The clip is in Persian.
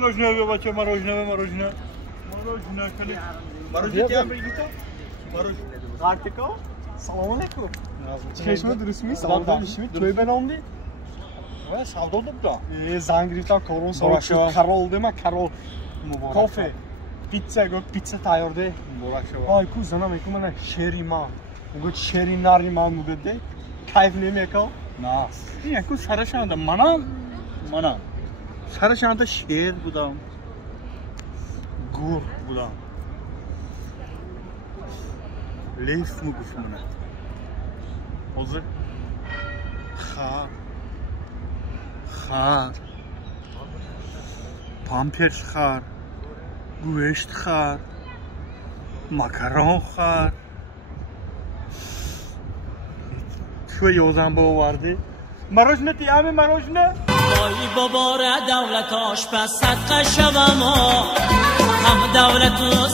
مراجنه بچه مراجنه کلی مراجنه هم بگی تو مراجنه قارتکو سلام علیکم چشم درست می سلام داشمی توی بنامدی و سودا دبدا زنگریتا کارون سوال کارول دما کارول کافه پیتزا گفت پیتزا تایورده آی کو زنم میگم من شری ما گفت شری ناری ما بوده کیف نمیکنه نه این کو سرشان ده منم سرشان ده شیر بودم گور بودم لیف مو گفت منه حاضر خار پامپرس خار گوشت خار ماکارون خار تو یادم باوردی مراجنه تیامه مراجنه وای بابا را دولت آشپز صدقه شوم هم دولت و